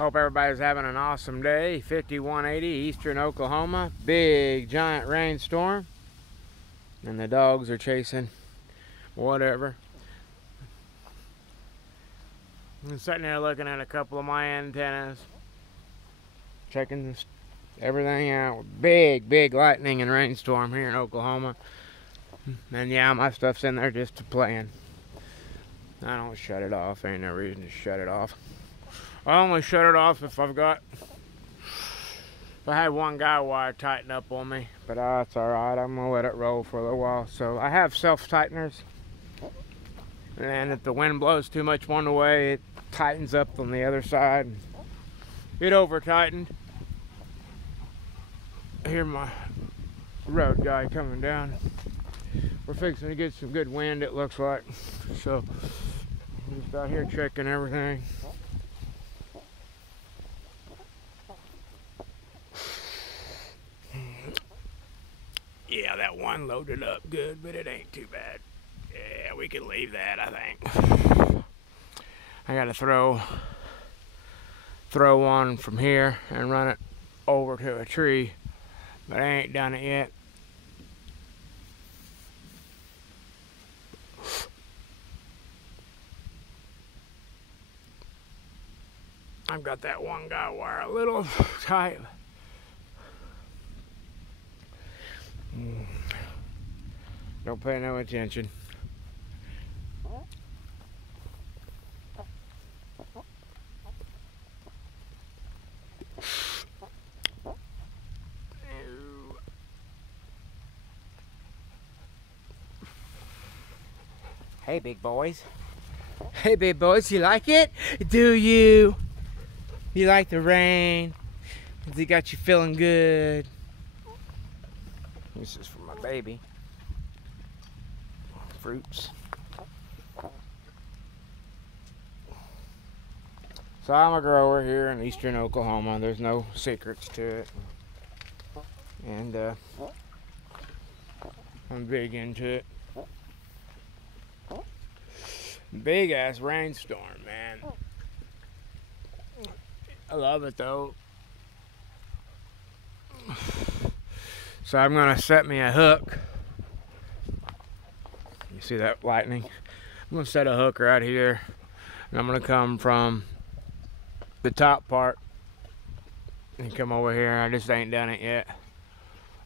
Hope everybody's having an awesome day. 5180 Eastern Oklahoma. Big giant rainstorm. And the dogs are chasing whatever. I'm sitting there looking at a couple of my antennas. Checking everything out. Big lightning and rainstorm here in Oklahoma. And yeah, my stuff's in there just to playing. I don't shut it off. Ain't no reason to shut it off. I only shut it off if I had one guy wire tighten up on me, but that's alright. I'm gonna let it roll for a little while. So I have self-tighteners, and if the wind blows too much one way, it tightens up on the other side. It over-tightened. I hear my road guy coming down. We're fixing to get some good wind, it looks like. So I'm just out here checking everything. Yeah, that one loaded up good, but it ain't too bad. Yeah, we can leave that, I think. I gotta throw one from here and run it over to a tree, but I ain't done it yet. I've got that one guy wire a little tight. Don't pay no attention. Hey, big boys. Hey, big boys, you like it? Do you? You like the rain? Has it got you feeling good? This is for my baby. Fruits. So I'm a grower here in Eastern Oklahoma. There's no secrets to it. And I'm big into it. Big ass rainstorm, man. I love it though. So I'm gonna set me a hook. You see that lightning? I'm gonna set a hook right here, and I'm gonna come from the top part and come over here. I just ain't done it yet.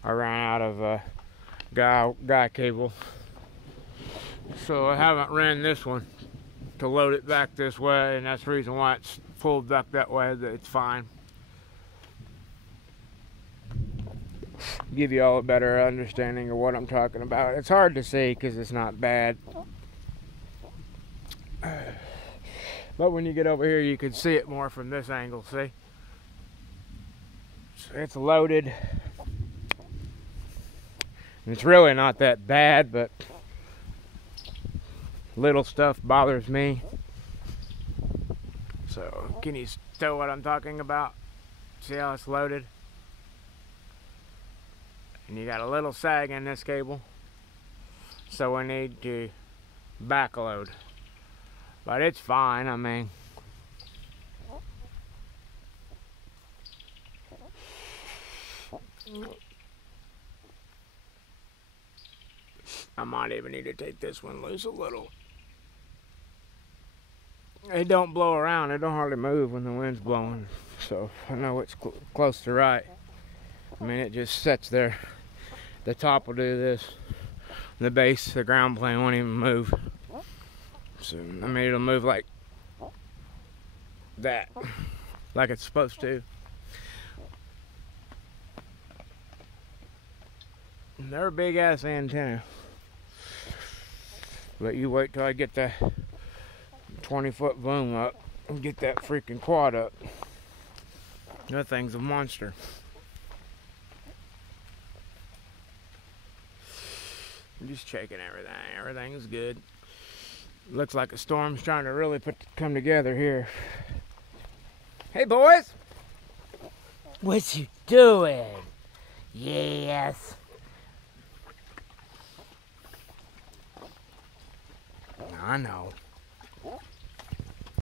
I ran out of guy cable, so I haven't ran this one to load it back this way, and that's the reason why it's pulled back that way. That it's fine. Give you all a better understanding of what I'm talking about. It's hard to see because it's not bad, but when you get over here you can see it more from this angle. See, it's loaded. It's really not that bad, but little stuff bothers me. So can you tell what I'm talking about? See how it's loaded? And you got a little sag in this cable, so we need to backload. But it's fine, I mean. I might even need to take this one loose a little. It don't blow around, it don't hardly move when the wind's blowing. So I know it's close to right. I mean, it just sits there. The top will do this. The base, the ground plane won't even move. So, I mean, it'll move like that. Like it's supposed to. And they're a big ass antenna. But you wait till I get the 20-foot boom up and get that freaking quad up. That thing's a monster. I'm just checking everything. Everything's good. Looks like a storm's trying to really come together here. Hey, boys! What you doing? Yes. I know.